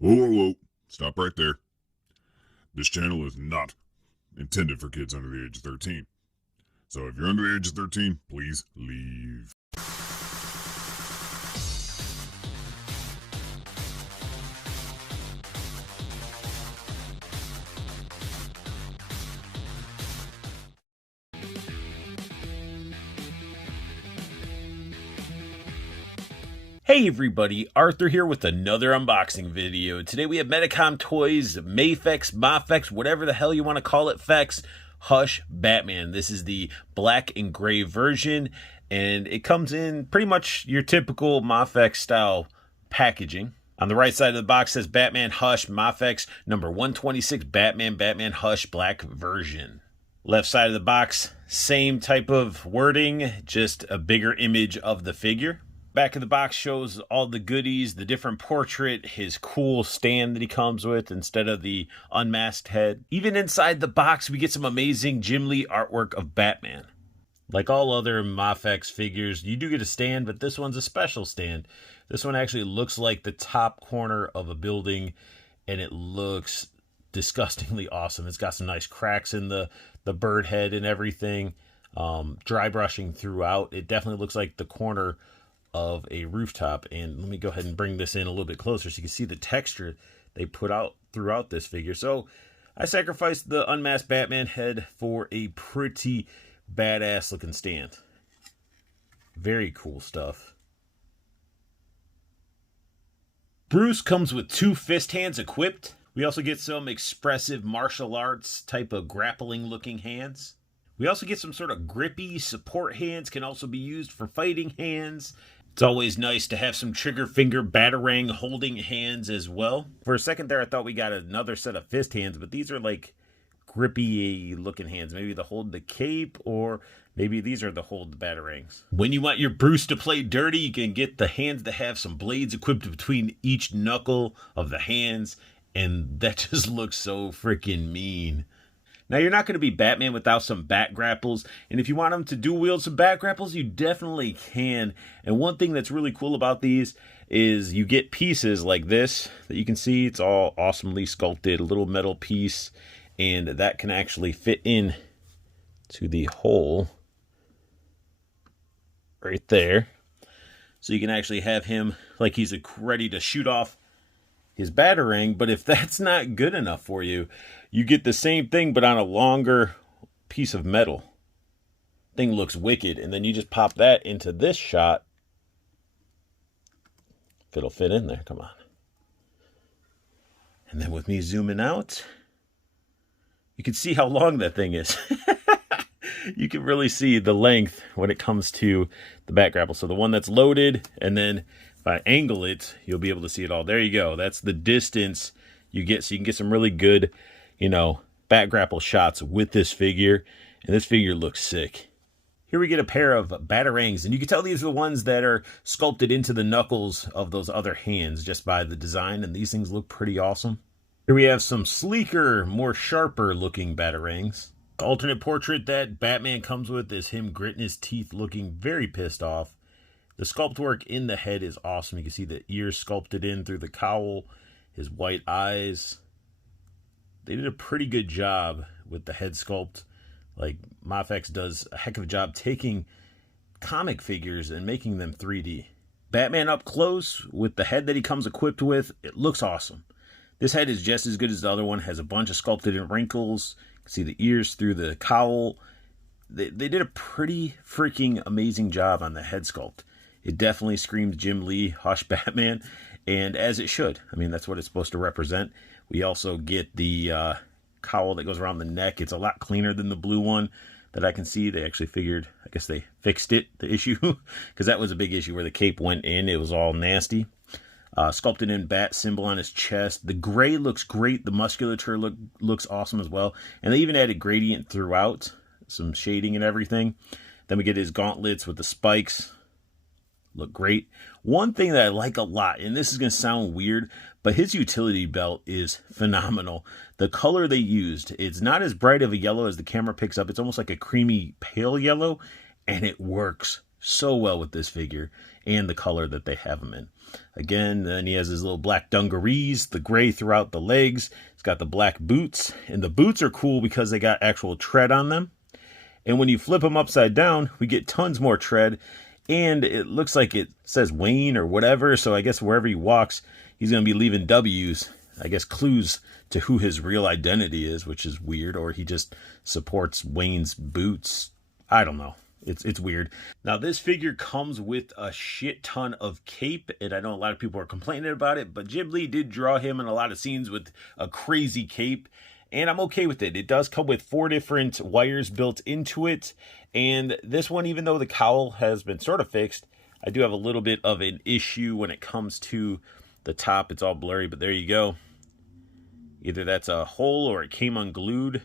Whoa, whoa, whoa. Stop right there. This channel is not intended for kids under the age of 13. So if you're under the age of 13, please leave. Hey everybody, Arthur here with another unboxing video. Today we have Medicom Toys, MAFEX, whatever the hell you want to call it, Fex, Hush Batman. This is the black and gray version, and it comes in pretty much your typical MAFEX style packaging. On the right side of the box says Batman Hush MAFEX number 126 Batman Hush black version. Left side of the box, same type of wording, just a bigger image of the figure. Back of the box shows all the goodies, the different portrait, his cool stand that he comes with instead of the unmasked head. Even inside the box, we get some amazing Jim Lee artwork of Batman. Like all other MAFEX figures, you do get a stand, but this one's a special stand. This one actually looks like the top corner of a building, and it looks disgustingly awesome. It's got some nice cracks in the bird head and everything, dry brushing throughout. It definitely looks like the corner of a rooftop. And let me go ahead and bring this in a little bit closer so you can see the texture they put out throughout this figure. So I sacrificed the unmasked Batman head for a pretty badass looking stand. Very cool stuff. Bruce comes with 2 fist hands equipped. We also get some expressive martial arts type of grappling looking hands. We also get some sort of grippy support hands, can also be used for fighting hands. It's always nice to have some trigger finger Batarang holding hands as well. For a second there, I thought we got another set of fist hands, but these are like grippy looking hands. Maybe to hold the cape, or maybe these are to hold the Batarangs. When you want your Bruce to play dirty, you can get the hands that have some blades equipped between each knuckle of the hands, and that just looks so freaking mean. Now, you're not going to be Batman without some bat grapples, and if you want him to dual wield some bat grapples, you definitely can. And one thing that's really cool about these is you get pieces like this that you can see. It's all awesomely sculpted, a little metal piece, and that can actually fit in to the hole right there. So you can actually have him like he's ready to shoot off his Batarang. But if that's not good enough for you, you get the same thing but on a longer piece of metal. Thing looks wicked, and then you just pop that into this shot. If it'll fit in there, come on. And then with me zooming out, you can see how long that thing is. You can really see the length when it comes to the bat grapple. So the one that's loaded, and then if I angle it, you'll be able to see it all. There you go. That's the distance you get. So you can get some really good, bat grapple shots with this figure. And this figure looks sick. Here we get a pair of Batarangs. And you can tell these are the ones that are sculpted into the knuckles of those other hands just by the design. And these things look pretty awesome. Here we have some sleeker, more sharper looking Batarangs. The alternate portrait that Batman comes with is him gritting his teeth, looking very pissed off. The sculpt work in the head is awesome. You can see the ears sculpted in through the cowl, his white eyes. They did a pretty good job with the head sculpt. Like, MAFEX does a heck of a job taking comic figures and making them 3D. Batman up close with the head that he comes equipped with, it looks awesome. This head is just as good as the other one. Has a bunch of sculpted in wrinkles. You can see the ears through the cowl. They did a pretty freaking amazing job on the head sculpt. It definitely screams Jim Lee, Hush Batman, and as it should. I mean, that's what it's supposed to represent. We also get the cowl that goes around the neck. It's a lot cleaner than the blue one that I can see. They actually figured, I guess they fixed it, the issue, because that was a big issue where the cape went in. It was all nasty. Sculpted in bat symbol on his chest. The gray looks great. The musculature looks awesome as well. And they even added gradient throughout, some shading and everything. Then we get his gauntlets with the spikes. Look great. One thing that I like a lot, and this is going to sound weird, but his utility belt is phenomenal. The color they used, it's not as bright of a yellow as the camera picks up. It's almost like a creamy pale yellow, and it works so well with this figure. and the color that they have him in. Again, then he has his little black dungarees, the gray throughout the legs. He's got the black boots, and the boots are cool because they got actual tread on them. And when you flip them upside down, we get tons more tread, and it looks like it says Wayne or whatever, so I guess wherever he walks, he's going to be leaving W's, I guess clues to who his real identity is, which is weird, or he just supports Wayne's boots. I don't know. It's weird. Now, this figure comes with a shit ton of cape, and I know a lot of people are complaining about it, but Jim Lee did draw him in a lot of scenes with a crazy cape, and I'm okay with it. It does come with 4 different wires built into it, and this one, even though the cowl has been sort of fixed, I do have a little bit of an issue when it comes to the top. It's all blurry, but there you go. Either that's a hole or it came unglued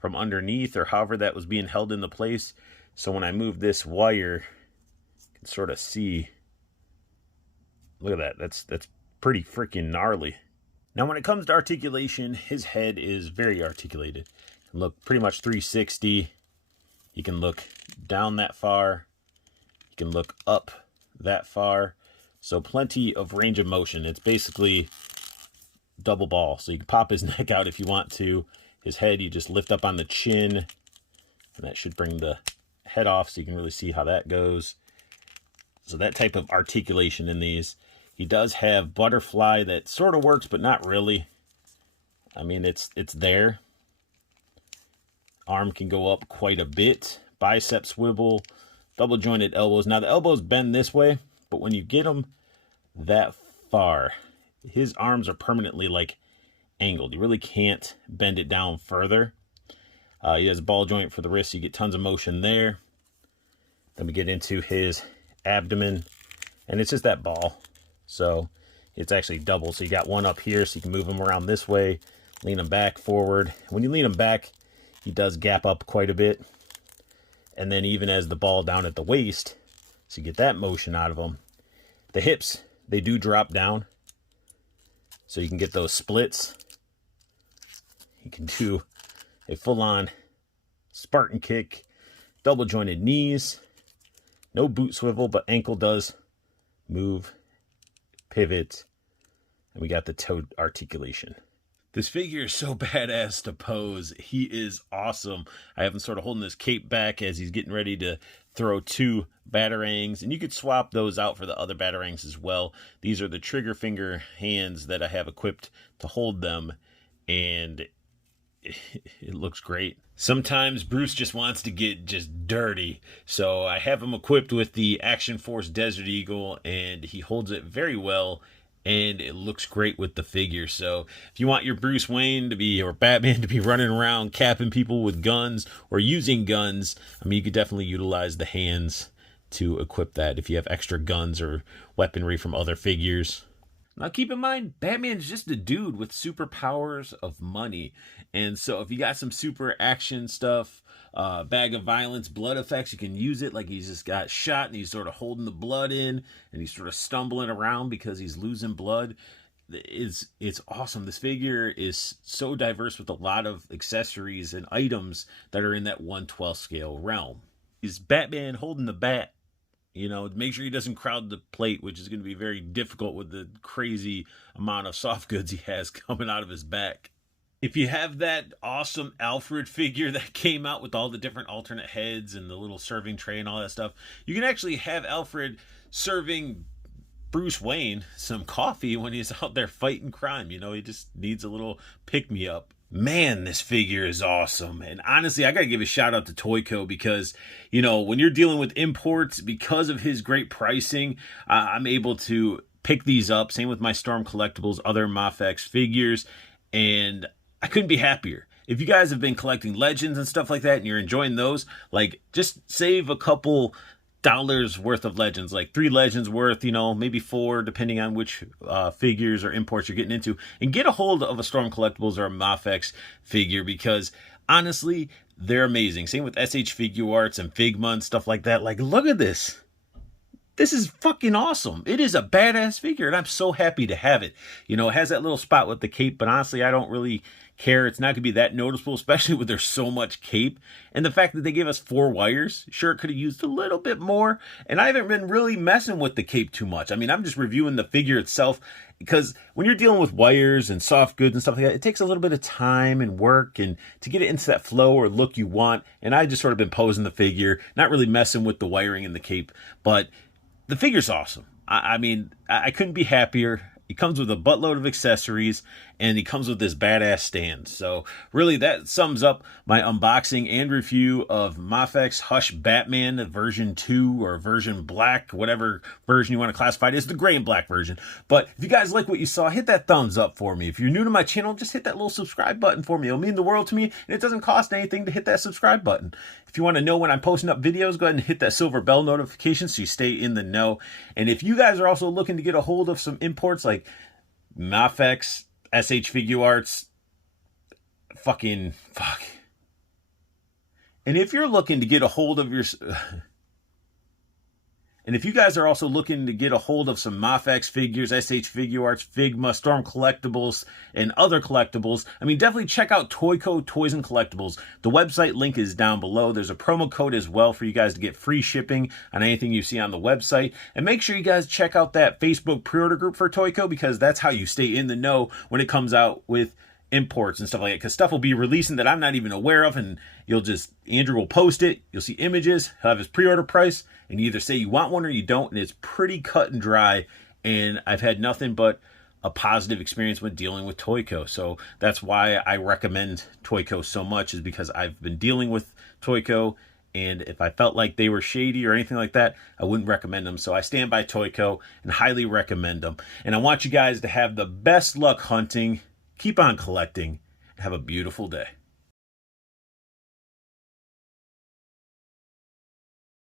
from underneath, or however that was being held into place. So when I move this wire, you can sort of see, look at that, that's pretty freaking gnarly. Now when it comes to articulation, his head is very articulated. You can look pretty much 360. You can look down that far. You can look up that far. So plenty of range of motion. It's basically double ball. So you can pop his neck out if you want to. His head, you just lift up on the chin, and that should bring the head off so you can really see how that goes. So that type of articulation in these. He does have butterfly that sort of works, but not really. I mean, it's there. Arm can go up quite a bit. Bicep swivel, double jointed elbows. Now the elbows bend this way, but when you get them that far, his arms are permanently like angled. You really can't bend it down further. He has a ball joint for the wrist, so you get tons of motion there. Then we get into his abdomen, and it's just that ball. So it's actually double. So you got one up here, so you can move him around this way, lean him back, forward. When you lean him back, he does gap up quite a bit. And then even as the ball down at the waist, so you get that motion out of him. The hips, they do drop down, so you can get those splits. You can do a full-on Spartan kick, double jointed knees, no boot swivel, but ankle does move, pivot, and we got the toe articulation. This figure is so badass to pose. He is awesome. I have him sort of holding his cape back as he's getting ready to throw 2 Batarangs, and you could swap those out for the other Batarangs as well. These are the trigger finger hands that I have equipped to hold them, and it looks great. Sometimes Bruce just wants to get just dirty, so I have him equipped with the Action Force Desert Eagle, and he holds it very well, and it looks great with the figure. So if you want your Bruce Wayne to be, or Batman to be running around capping people with guns or using guns, I mean, you could definitely utilize the hands to equip that if you have extra guns or weaponry from other figures. Now keep in mind, Batman's just a dude with superpowers of money. And so if you got some super action stuff, bag of violence, blood effects, you can use it like he's just got shot and he's sort of holding the blood in and he's sort of stumbling around because he's losing blood. It's awesome. This figure is so diverse with a lot of accessories and items that are in that 1/12 scale realm. Is Batman holding the bat? You know, make sure he doesn't crowd the plate, which is going to be very difficult with the crazy amount of soft goods he has coming out of his back. If you have that awesome Alfred figure that came out with all the different alternate heads and the little serving tray and all that stuff, you can actually have Alfred serving Bruce Wayne some coffee when he's out there fighting crime. You know, he just needs a little pick-me-up. Man, this figure is awesome. And honestly, I got to give a shout out to Toyco because, you know, when you're dealing with imports, because of his great pricing, I'm able to pick these up. Same with my Storm Collectibles, other MAFEX figures. And I couldn't be happier. If you guys have been collecting Legends and stuff like that and you're enjoying those, like, just save a couple dollars worth of Legends, like 3 Legends worth, you know, maybe 4, depending on which figures or imports you're getting into, and get a hold of a Storm Collectibles or a MAFEX figure because honestly, they're amazing. Same with SH Figuarts and Figma and stuff like that. Like, look at this. this is fucking awesome. It is a badass figure, and I'm so happy to have it. You know, it has that little spot with the cape, but honestly, I don't really care. It's not going to be that noticeable, especially when there's so much cape. And the fact that they gave us 4 wires, sure, it could have used a little bit more. And I haven't been really messing with the cape too much. I mean, I'm just reviewing the figure itself, because when you're dealing with wires and soft goods and stuff like that, it takes a little bit of time and work and to get it into that flow or look you want. And I just sort of been posing the figure, not really messing with the wiring and the cape, but the figure's awesome. I mean, I couldn't be happier. It comes with a buttload of accessories, and it comes with this badass stand. So really, that sums up my unboxing and review of MAFEX Hush Batman version 2 or version black, whatever version you want to classify it. It's the gray and black version. But if you guys like what you saw, hit that thumbs up for me. If you're new to my channel, just hit that little subscribe button for me. It'll mean the world to me, and it doesn't cost anything to hit that subscribe button. If you want to know when I'm posting up videos, go ahead and hit that silver bell notification so you stay in the know. And if you guys are also looking to get a hold of some imports like MAFEX, SH Figuarts, fucking fuck. And if you're looking to get a hold of your... And if you guys are also looking to get a hold of some MAFEX figures, SH Figuarts, Figma, Storm Collectibles, and other collectibles, I mean, definitely check out Toyco Toys and Collectibles. The website link is down below. There's a promo code as well for you guys to get free shipping on anything you see on the website. And make sure you guys check out that Facebook pre-order group for Toyco, because that's how you stay in the know when it comes out with imports and stuff like that, because stuff will be releasing that I'm not even aware of, and Andrew will post it, you'll see images, he'll have his pre-order price, and you either say you want one or you don't, and it's pretty cut and dry. And I've had nothing but a positive experience when dealing with Toyco. So that's why I recommend Toyco so much, is because I've been dealing with Toyco, and if I felt like they were shady or anything like that, I wouldn't recommend them. So I stand by Toyco and highly recommend them. And I want you guys to have the best luck hunting. Keep on collecting. Have a beautiful day.